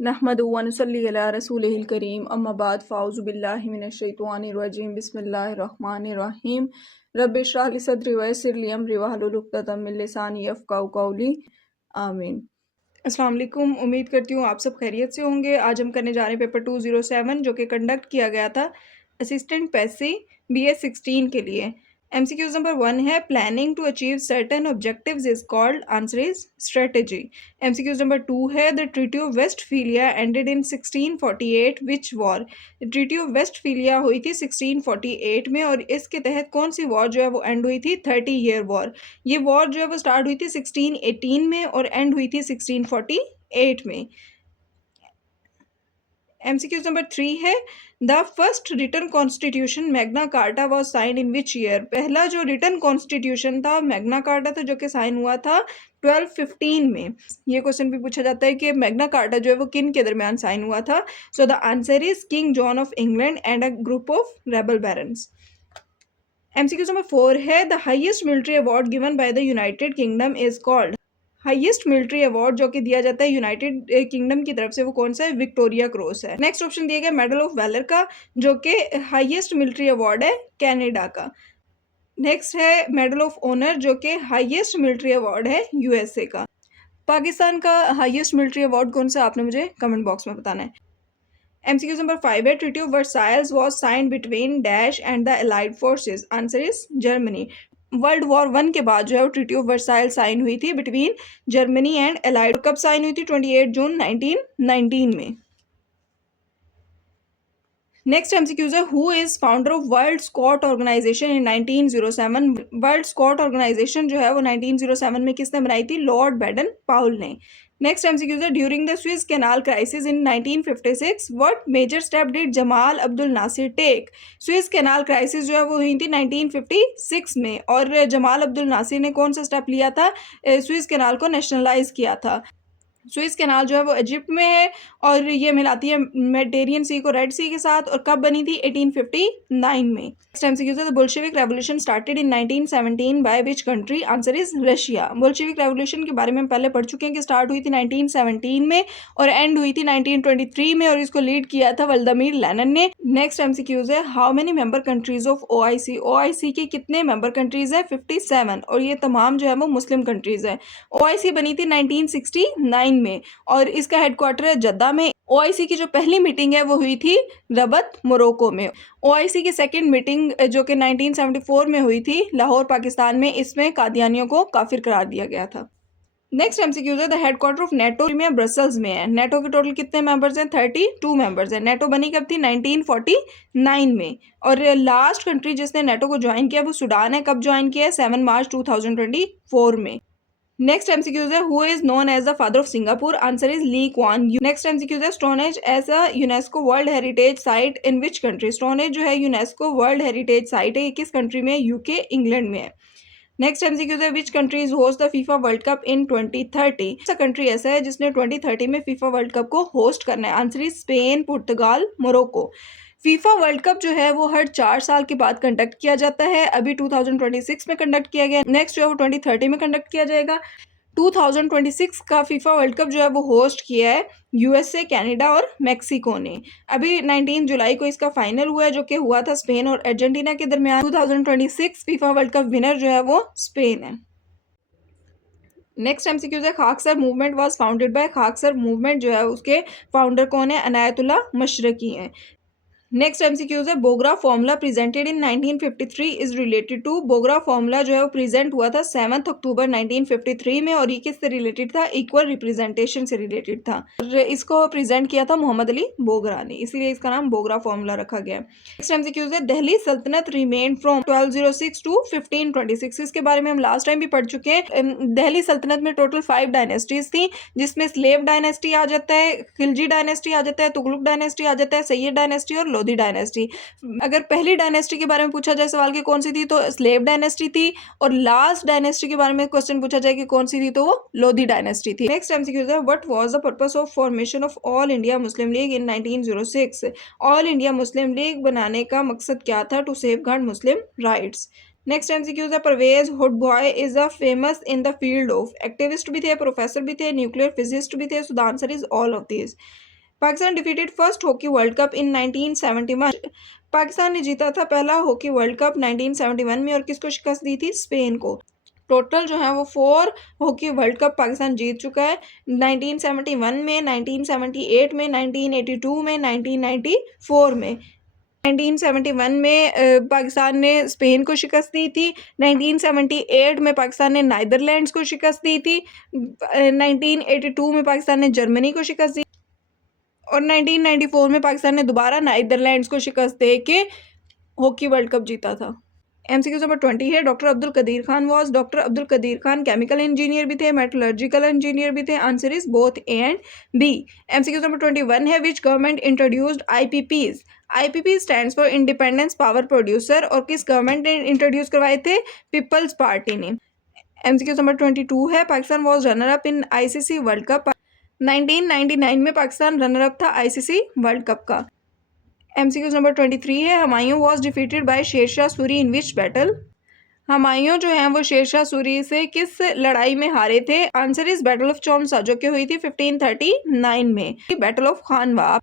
नहमदु व नुसल्ली अला रसूलिहिल करीम अम्मा बाद फ़ाउज़ु बिल्लाहि मिनश शैतानिर रजीम बिस्मिल्लाहिर रहमानिर रहीम रब्बि इश्रह ली सदरी व यस्सिर ली अमरी वहलुल उक़दतम मिन लिसानी यफ़क़हू क़ौली आमीन। अस्सलाम वालेकुम, उम्मीद करती हूँ आप सब खैरियत से होंगे। आज हम करने जा रहे हैं पेपर 207 जो कि कंडक्ट किया गया था असिस्टेंट पैसी BS 16 के लिए। MCQs नंबर 1 है planning to achieve certain objectives is called, answer is strategy. MCQs number 2 है the treaty of Westphalia ended in 1648 which war. Treaty of Westphalia हुई थी 1648 में और इसके तहत कौन सी वॉर जो है वो एंड हुई थी? 30 ईयर वॉर। ये वॉर जो है वो स्टार्ट हुई थी 1618 में और एंड हुई थी 1648 में। MCQs नंबर 3 है the first written constitution Magna Carta was signed in which year. पहला जो रिटन कॉन्स्टिट्यूशन था मैग्ना कार्टा था जो कि साइन हुआ था 1215 में। ये क्वेश्चन भी पूछा जाता है कि मैग्ना कार्टा जो है वो किन के दरमियान साइन हुआ था। सो the answer is king John of England and a group of rebel barons. MCQ number 4 है the highest military award given by the United kingdom is called. Highest military award जो कि दिया जाता है यूनाइटेड किंगडम की तरफ से वो कौन सा है? विक्टोरिया क्रॉस है। नेक्स्ट ऑप्शन दिया गया मेडल ऑफ वैलर का जो कि हाईएस्ट मिलिट्री अवार्ड है कनाडा का। नेक्स्ट है मेडल ऑफ ऑनर जो कि हाईएस्ट मिलिट्री अवार्ड है USA का। पाकिस्तान का हाईएस्ट मिलिट्री अवार्ड कौन सा, आपने मुझे कमेंट बॉक्स में बताना है। MCQ नंबर 5 है treaty of Versailles was signed between dash and the allied forces, answer is Germany. World war 1 के बाद जो है वो ट्रीटी ऑफ वर्साइल साइन हुई थी बिटवीन जर्मनी एंड एलाइड। कब साइन हुई थी? 28 जून 1919 में। नेक्स्ट MCQs है who is founder of world scout organization in 1907। World scout organization जो है वो 1907 में किसने बनाई थी? लॉर्ड बैडन पाउल ने। नेक्स्ट MCQs है during the Suez canal crisis in 1956 what major step did Jamal Abdul Nasser take. Suez canal crisis जो है वो हुई थी 1956 में और जमाल अब्दुल नासिर ने कौन सा स्टेप लिया था? स्विस कैनाल को नेशनलाइज किया था। स्विस कैनाल जो है वो इजिप्ट में है और ये मिलाती है मेडिटेरियन सी को रेड सी के साथ और कब बनी थी? 1859 में। नेक्स्ट MCQ है the Bolshevik revolution started in 1917 by which country, answer is Russia. Bolshevik revolution के बारे में हम पहले पढ़ चुके हैं कि स्टार्ट हुई थी 1917 में और एंड हुई थी 1923 में और इसको लीड किया था व्लादिमीर लेनिन ने। नेक्स्ट MCQ है how many member countries of OIC। OIC के कितने मेंबर कंट्रीज है? 57 और ये तमाम जो है वो मुस्लिम कंट्रीज है। OIC बनी थी 1969 में और इसका हेडक्वार्टर है जद्दा में। OIC की जो पहली मीटिंग है वो हुई थी रबत मोरक्को में। OIC की सेकंड मीटिंग जो कि 1974 में हुई थी लाहौर पाकिस्तान में, इसमें कादियानियों को काफिर करार दिया गया था। नेक्स्ट MCQ है द हेडक्वार्टर ऑफ नेटो में ब्रसल्स में है। नेटो के टोटल कितने मेंबर्स हैं? 32 मेंबर्स हैं। नेटो बनी कब थी? 1949 में और लास्ट कंट्री जिसने नेटो को ज्वाइन किया वो सूडान है। कब ज्वाइन किया है? 7 मार्च 2024 में। नेक्स्ट MCQs है who is known as the father of Singapore, answer is Lee Kuan Yew. Next MCQs है Stonehenge as a UNESCO world heritage site in which country. Stonehenge जो है यूनेस्को वर्ल्ड हेरिटेज साइट है, ये किस country में है? UK England में है। नेक्स्ट MCQs है which countries host the FIFA world Cup in 2030। ऐसा कंट्री ऐसा है जिसने 2030 में फीफा वर्ल्ड कप को होस्ट करना है, answer is Spain, Portugal, Morocco. फीफा वर्ल्ड कप जो है वो हर 4 साल के बाद कंडक्ट किया जाता है। अभी 2026 में कंडक्ट किया गया, नेक्स्ट जो है वो 2030 में कंडक्ट किया जाएगा। 2026 का फीफा वर्ल्ड कप जो है वो होस्ट किया है USA, कनाडा और मेक्सिको ने। अभी 19 जुलाई को इसका फाइनल हुआ है जो कि हुआ था स्पेन और अर्जेंटीना के दरमियान। 2026 फीफा वर्ल्ड कप विनर जो है वो स्पेन है। नेक्स्ट MCQ है Khaksar movement was founded by. Khaksar movement जो है उसके फाउंडर कौन है? अनायतुल्लाह मशरकी हैं। नेक्स्ट MCQs है Bogra formula presented in 1953 is related to. Bogra formula जो है वो प्रेजेंट हुआ था 7 अक्टूबर 1953 में और ये किससे रिलेटेड था? इक्वल रिप्रेजेंटेशन से रिलेटेड था और इसको प्रेजेंट किया था मोहम्मद अली बोगरा ने, इसीलिए इसका नाम बोगरा फॉर्मूला रखा गया। नेक्स्ट MCQs है दिल्ली सल्तनत रिमेन फ्रॉम 1206 टू 1526। इसके बारे में हम लास्ट टाइम भी पढ़ चुके हैं। दिल्ली सल्तनत में टोटल 5 डायनेस्टीज थी जिसमें स्लेव डायनेस्टी आ जाता है, खिलजी डायनेस्टी आ जाता है, तुगलक डायनेस्टी आ जाता है, सैयद डायनेस्टी और लोधी डायनेस्टी। अगर पहली डायनेस्टी के बारे में पूछा जाए सवाल कि कौन सी थी तो स्लेव डायनेस्टी थी और लास्ट डायनेस्टी के बारे में क्वेश्चन पूछा जाए कि कौन सी थी तो वो लोधी डायनेस्टी थी। नेक्स्ट MCQ है what was the purpose of formation of All India Muslim League in 1906। All India Muslim League बनाने का मकसद क्या था? To safeguard Muslim rights. Next MCQ है Pervez Hoodbhoy is a famous in the field of. Activist भी थे, professor भी थे, न्यूक्लियर फिजिस्ट भी थे, so the answer is all of this. Pakistan defeated first hockey world Cup इन 1971। पाकिस्तान ने जीता था पहला हॉकी वर्ल्ड कप 1971 में और किसको शिकस्त दी थी? स्पेन को। टोटल जो है वो 4 हॉकी वर्ल्ड कप पाकिस्तान जीत चुका है, 1971 में, 1978 में, 1982 में, 1994 में। 1971 में पाकिस्तान ने स्पेन को शिकस्त दी थी, 1978 में पाकिस्तान ने नीदरलैंड्स को शिकस्त दी थी, 1982 में पाकिस्तान ने जर्मनी को शिकस्त दी और 1994 में पाकिस्तान ने दोबारा नीदरलैंड्स को शिकस्त दे के हॉकी वर्ल्ड कप जीता था। MCQ नंबर 20 है, doctor Abdul Qadeer Khan was. Doctor Abdul Qadeer Khan chemical engineer भी थे, मेटलर्जिकल इंजीनियर भी थे। Answer is both A and B. MCQ number 21 है, which government introduced IPPs। IPP stands for independence power producer और किस गवर्नमेंट ने इंट्रोड्यूस करवाए थे? पीपल्स पार्टी ने। MCQ नंबर 22 है, Pakistan was runner up in ICC world cup. 1999 में पाकिस्तान रनर अप था ICC वर्ल्ड कप का। MCQ नंबर 23 है, Humayun was defeated by Sher Shah Suri in which battle. Humayun जो है वो शेरशाह सूरी से किस लड़ाई में हारे थे? आंसर इज बैटल ऑफ चौमसा, जो कि हुई थी 1539 में। Battle of Khanwa.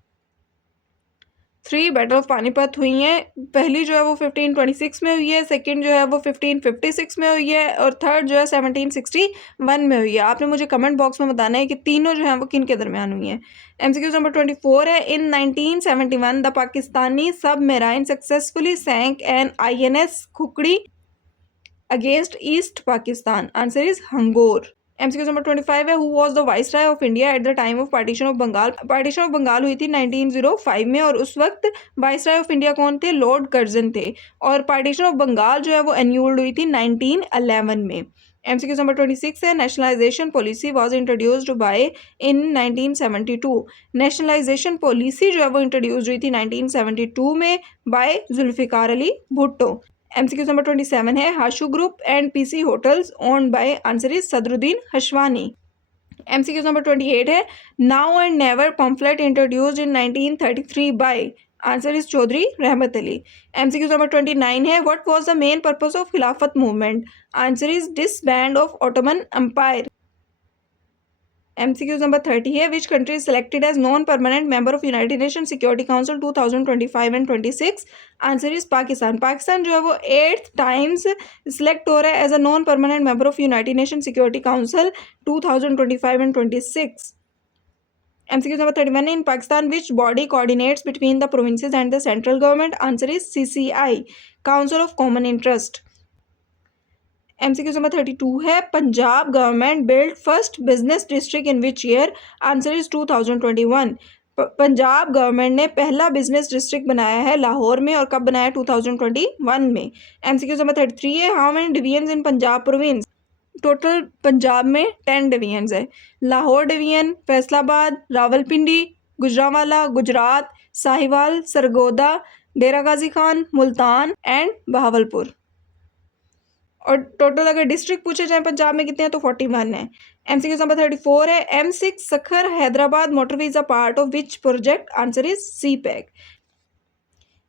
3 battle of Panipat हुई हैं। पहली जो है वो 1526 में हुई है, सेकंड जो है वो 1556 में हुई है और थर्ड जो है 1761 में हुई है। आपने मुझे कमेंट बॉक्स में बताना है कि तीनों जो हैं वो किन के दरमियान हुई हैं। MCQ नंबर 24 है, in 1971 the Pakistani submarine successfully sank an INS Khukri against East Pakistan. Answer is Hangor. MCQ number 25 है, who was the viceroy of India at the time of partition of Bengal. Partition of Bengal हुई थी 1905 में और उस वक्त वाइसराय ऑफ इंडिया कौन थे? लॉर्ड कर्जन थे और पार्टीशन ऑफ बंगाल जो है वो एन्यूल्ड हुई थी 1911 में। MCQ नंबर 26 है, nationalisation policy was introduced by in 1972। Nationalisation policy जो है वो इंट्रोड्यूस हुई थी 1972 में by Zulfikar Ali Bhutto. MCQ number 27 है, Hashoo group and PC hotels owned by. Answer is Sadruddin Hashwani. MCQ number 28 है, now and never pamphlet introduced in 1933 by. Answer is Chaudhry Rahmat Ali. MCQ number 29 है, what was the main purpose of Khilafat movement. Answer is disband of Ottoman empire. MCQ number 30 है, which country is selected as non permanent member of United Nation Security Council 2025 and 26। Answer is Pakistan. Pakistan जो है वो 8th times select हो रहा है as a non permanent member of United Nation Security Council 2025 and 26। MCQ number 31 है, in Pakistan which body coordinates between the provinces and the central government. Answer is CCI, council of common interest. MCQ number 32 है, Punjab government build first business district in which year. Answer is 2021। Punjab government ने पहला business district बनाया है लाहौर में और कब बनाया? 2021 में। MCQ नंबर 33 है, how many division in Punjab province. Total Punjab में 10 डिवीजन है। Lahore division, Faisalabad, Rawalpindi, Gujranwala, Gujarat, Sahiwal, Sargodha, Dera Ghazi Khan, Multan and Bahawalpur. और टोटल अगर डिस्ट्रिक्ट पूछे जाए पंजाब में कितने हैं तो 41 है। MCQ नंबर 34 है, M6 Sukkur Hyderabad motorway is a part of which project. Answer is CPEC।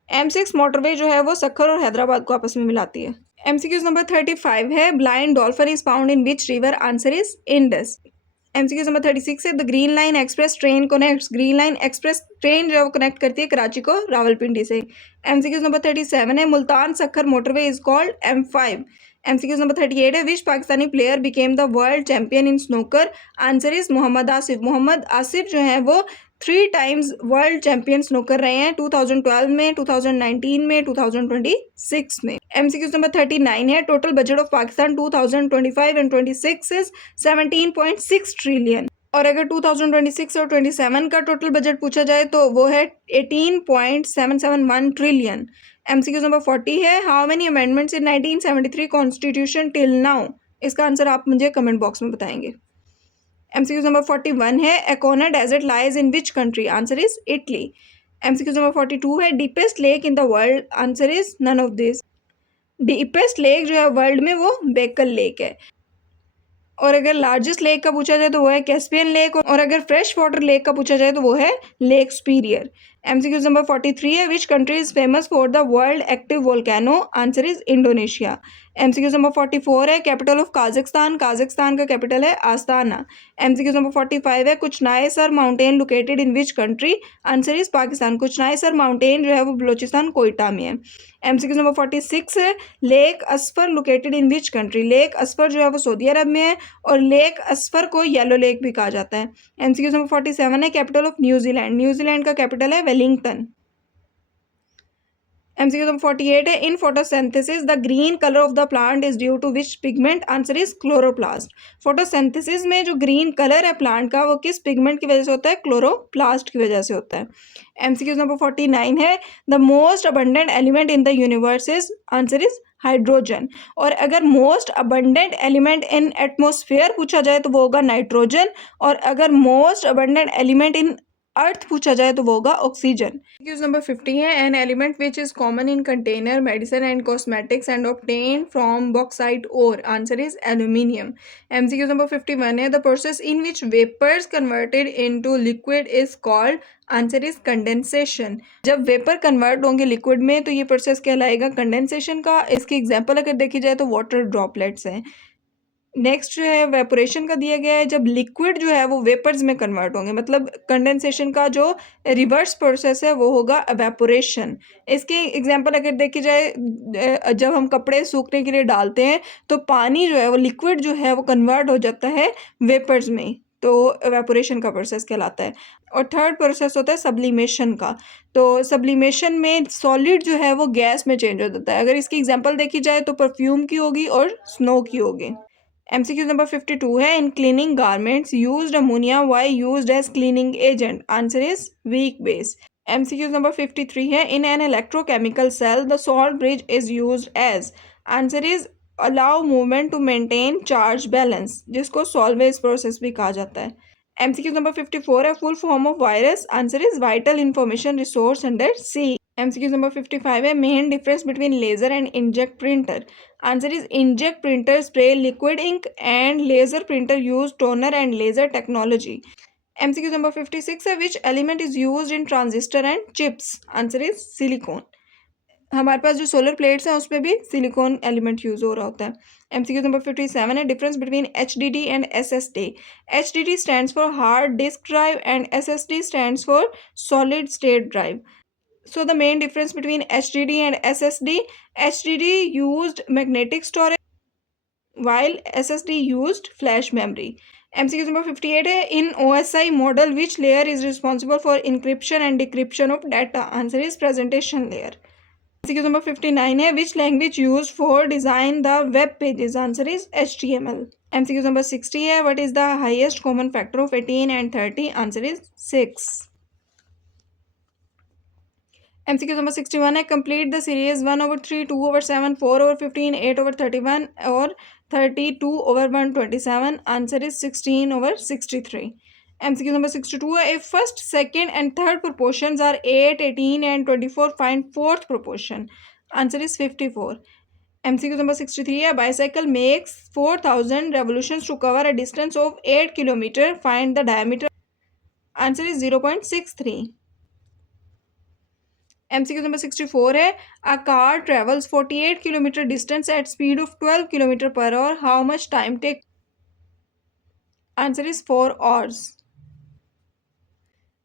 M6 motorway जो है वो सखर और हैदराबाद को आपस में मिलाती है। MCQ नंबर 35 है, blind dolphin is found in which river. Answer is Indus. MCQ number 36 है, the green line express train connects. Green line express train जो है वो कनेक्ट करती है कराची को रावलपिंडी से। MCQ नंबर 37 है, Multan Sukkur motorway is called M5। MCQ number 38 है, which Pakistani player became the world champion in snooker. Answer is Mohammad Asif. Mohammad Asif जो है वो 3 टाइम्स वर्ल्ड चैंपियन स्नूकर रहे हैं, 2012 में, 2019 में, 2026 में। MCQ नंबर 39 है, total budget of Pakistan 2025 and 26 is 17.6 trillion और अगर 2026 और 27 का टोटल बजट पूछा जाए तो वो है 18.771 ट्रिलियन। MCQ नंबर 40 है, how many amendments in 1973 constitution till now. इसका आंसर आप मुझे कमेंट बॉक्स में बताएंगे। MCQ नंबर 41 है, Accona desert lies in which country. Answer is Italy. MCQ number 42 है, deepest lake in the world. Answer is none of this. Deepest lake जो है world में वो बेकल लेक है और अगर लार्जेस्ट लेक का पूछा जाए तो वो है कैस्पियन लेक और अगर फ्रेश वाटर लेक का पूछा जाए तो वो है लेक सुपीरियर। MCQ number 43 है which country is famous for the world active volcano? Answer is Indonesia. MCQ number 44 है capital of Kazakhstan. काजाकिस्तान का कैपिटल है आस्ताना. MCQ number 45 है Kuchnai Sar mountain located in which country? Answer is Pakistan. Kuchnai Sar mountain जो है वो बलूचिस्तान कोयटा में है. MCQ number 46 है lake Asfar located in which country? Lake Asfar जो है वो सऊदी अरब में है और लेक अस्फर को येलो लेक भी कहा जाता है. MCQ number 47 है कैपिटल ऑफ न्यूजीलैंड. न्यूजीलैंड का कैपिटल है वेलिंगटन. MCQ number 48 है in photosynthesis the green colour of the plant is due to which pigment? Answer is chloroplast. Photosynthesis में जो ग्रीन कलर है प्लांट का वो किस पिगमेंट की वजह से होता है? क्लोरोप्लास्ट की वजह से होता है. MCQ number 49 है the most abundant element in the universe is? Answer is hydrogen. और अगर most abundant element in atmosphere पूछा जाए तो वो होगा नाइट्रोजन, और अगर most abundant element in earth पूछा जाए तो वो होगा ऑक्सीजन. नंबर 50 है an element which is common in container medicine and cosmetics and obtain from bauxite ore? Answer is aluminium. MCQ number 51 है the process in which vapours converted into liquid is called? Answer is condensation. जब vapour convert होंगे liquid में तो ये process कहलाएगा condensation का. इसकी example अगर देखी जाए तो वाटर ड्रॉपलेट्स हैं. नेक्स्ट जो है वेपोरेशन का दिया गया है जब लिक्विड जो है वो वेपर्स में कन्वर्ट होंगे, मतलब कंडेंसेशन का जो रिवर्स प्रोसेस है वो होगा एवेपोरेशन. इसके एग्जांपल अगर देखी जाए जब हम कपड़े सूखने के लिए डालते हैं तो पानी जो है वो लिक्विड जो है वो कन्वर्ट हो जाता है वेपर्स में, तो एवेपोरेशन का प्रोसेस कहलाता है. और थर्ड प्रोसेस होता है सब्लिमेशन का. तो सब्लिमेशन में सॉलिड जो है वो गैस में चेंज हो जाता है. अगर इसकी एग्जांपल देखी जाए तो परफ्यूम की होगी और स्नो की होगी. MCQ नंबर 52 है in cleaning garments used ammonia why used as cleaning agent? Answer is weak base. MCQ number 53 है in an electrochemical cell the salt bridge is used as? Answer is allow movement to maintain charge balance, जिसको सॉल्वेज प्रोसेस भी कहा जाता है. MCQ number 54 है full form of virus? Answer is vital information resource under sea. MCQ number 55 है main difference between ledger and inkjet printer? Answer is inkjet printer spray liquid ink and laser printer use toner and laser technology. MCQ number 56 है which element is used in transistor and chips? Answer is silicon. हमारे पास जो solar plates हैं उसमें भी silicon element use हो रहा होता है. MCQ नंबर 57 है difference between HDD and SSD? HDD stands for hard disk drive and SSD stands for solid state drive. So the main difference between HDD and SSD, HDD used magnetic storage while SSD used flash memory. MCQ number 58 है in OSI model which layer is responsible for encryption and decryption of data? Answer is presentation layer. MCQ number 59 है which language used for design the web pages? Answer is HTML. MCQ number 60 है what is the highest common factor of 18 and 30? Answer is 6. MCQ number 61 है complete the series 1/3, 2/7, 4/15, 8/31 और 32/127. Answer is 16/63. MCQ number 62 है if first, second and third proportions are 8, 18 and 24, find fourth proportion. Answer is 54. MCQ number 63 है bicycle makes 4000 revolutions to cover a distance of 8 km. Find the diameter. Answer is 0.63. MCQ number 64 है a car travels 48 km distance at speed of 12 km per hour. How much time take? Answer is 4 hours.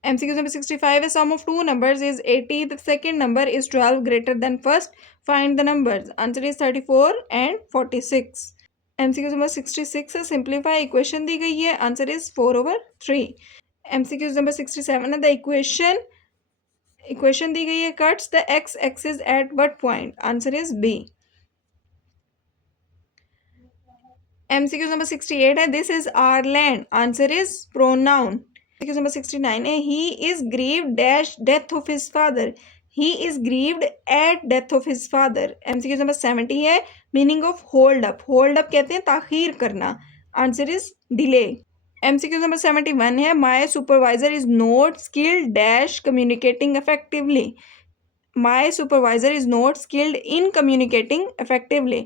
MCQ number 65 है sum of two numbers is 80. The second number is 12 greater than first. Find the numbers. Answer is 34 and 46. MCQ number 66 है simplify equation दी गई है. Answer is 4/3. MCQ number 67 है the equation दी गई है cuts the x axis at what point? Answer is B. MCQ number 68 है this is our land? Answer is pronoun. MCQ number 69 है he is grieved dash death of his father? He is grieved at death of his father. MCQ number 70 है meaning of hold up? Hold up कहते हैं ताखीर करना. Answer is delay. MCQ number 71 है my supervisor is not skilled dash communicating effectively? My supervisor is not skilled in communicating effectively.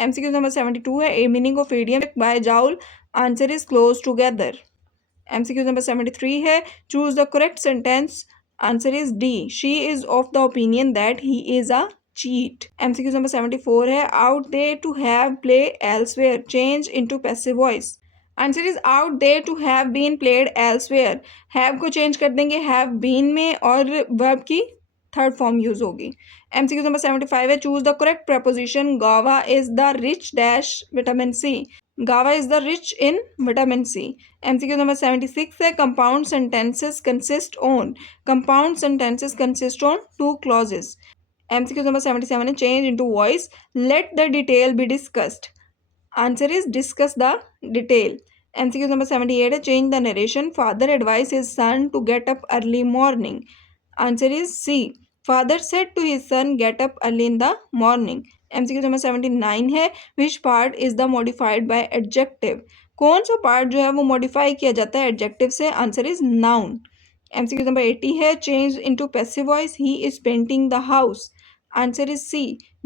MCQ number 72 है a meaning of idiom by jowl? Answer is close together. MCQ number 73 है choose the correct sentence answer is D, she is of the opinion that he is a cheat. MCQ number 74 है out there to have play elsewhere change into passive voice. Answer is out there to have been played elsewhere. have को change कर देंगे have been में और verb की third form use होगी. MCQ number 75 है choose the correct preposition guava is the rich dash vitamin C. Guava is the rich in vitamin C. MCQ number 76 है compound sentences consist on. Compound sentences consist on two clauses. MCQ number 77 है change into voice. Let the detail be discussed. Answer is discuss the detail. MCQ number 78 है change the narration. Father advised his son to get up early morning. Answer is C. Father said to his son get up early in the morning. MCQ number 79 है which part is the modified by adjective. कौन सा part जो है वो modify किया जाता है adjective से. Answer is noun. MCQ number 80 है change into passive voice. He is painting the house. Answer is C.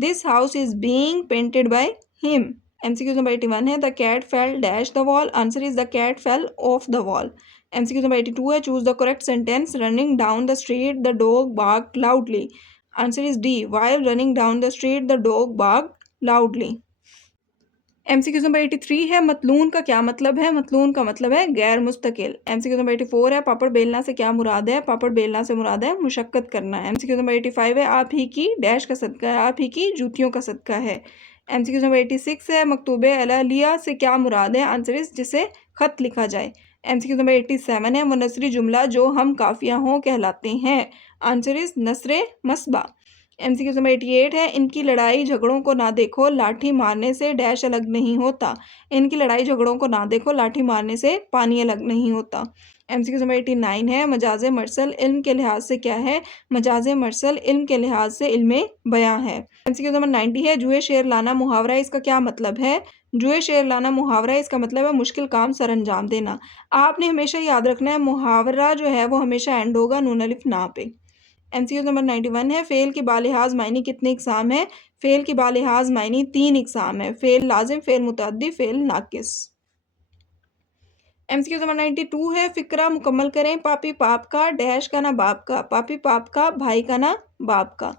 This house is being painted by him. MCQ number 81 है the cat fell dash the wall. Answer is the cat fell off the wall. MCQ number 82 है choose the correct sentence. Running down the street the dog barked loudly. Answer is D. While running down the street the dog barked loudly. MCQ number 83 है मतलून का क्या मतलब है. मतलून का मतलब है गैर मुस्तकिल. MCQ नंबर 84 है पापड़ बेलना से क्या मुराद है. पापड़ बेलना से मुराद है मुशक्कत करना. MCQ नंबर 85 है आप ही की डैश का सदका है. आप ही की जूतियों का सदका है. MCQ नंबर 86 है मकतूबे अलिया से क्या मुराद है. आंसर इस जिसे खत लिखा जाए. MCQ नंबर 87 है मुनसरी जुमला जो हम काफिया हों कहलाते हैं. आंसर इज नसरे मसबा. MCQ नंबर 88 है इनकी लड़ाई झगड़ों को ना देखो लाठी मारने से डैश अलग नहीं होता. इनकी लड़ाई झगड़ों को ना देखो लाठी मारने से पानी अलग नहीं होता. MCQ नंबर 89 है मजाज मरसल इल्म के लिहाज से क्या है. मजाज मरसल इल्म के लिहाज से इल्म बयां है. MCQ नंबर 90 है जुए शेर लाना मुहावरा इसका क्या मतलब है. जुए शेर लाना मुहावरा इसका मतलब है मुश्किल काम सर अंजाम देना. आपने हमेशा याद रखना है मुहावरा जो है वो हमेशा एंड होगा नून अलिफ ना पे. MCQ नंबर 91 है फेल की बालिहाज मायनी कितने इकसाम है. फेल की बालिहाज मायनी 3 इकसाम है. फेल लाजिम फेल मुतअद्दी फेल नाकिस. MCQ नंबर 92 है फिक्रा मुकम्मल करें. पापी पाप का डैश का ना बाप का. पापी पाप का भाई का ना बाप का.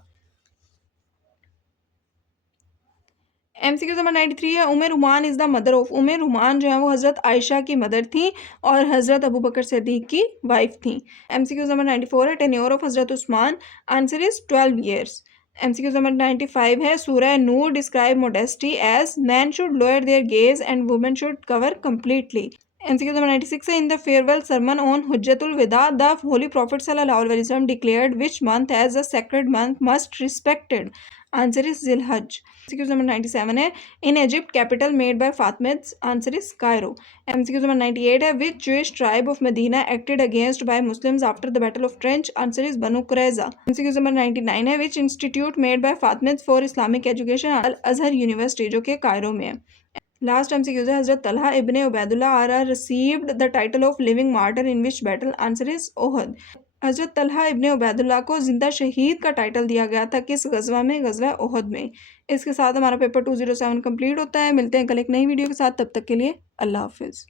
MCQ नंबर 93 है उमर रुमान इज़ द मदर ऑफ. उमर रुमान जो है वो हज़रत आयशा की मदर थी और हज़रत अबू बकर सिद्दीक की वाइफ थी. MCQ नंबर 94 है टेन्योर ऑफ हज़रत उस्मान. Answer is 12 years. MCQ number 95 है सूरह नूर describe modesty as man should lower their gaze and women should cover completely. MCQ number 96 है in the farewell sermon on हुज्जतुल विदा द होली प्रॉफिट सल्लल्लाहु अलैहि वसल्लम declared which month as a sacred month must respected. Answer is जिलहज. MCQ number 97 है in Egypt capital made by Fatimids. Answer is Cairo. MCQ number 98 है which Jewish tribe of Medina acted against by Muslims after the battle of trench. Answer is Banu Qurayza. MCQ number 99 है which institute made by Fatimids for Islamic education Al Azhar university जो कि Cairo में है. Last MCQ है हजरत तलहा इब्ने उबैदुल्लाह are received the title of living martyr in which battle. Answer is Uhud. हजरत तलहा इब्ने उबैदुल्लाह को जिंदा शहीद का टाइटल दिया गया था किस गजवा में. गजवा ओहद में. इसके साथ हमारा पेपर 207 कंप्लीट होता है. मिलते हैं कल एक नई वीडियो के साथ. तब तक के लिए अल्लाह हाफिज़.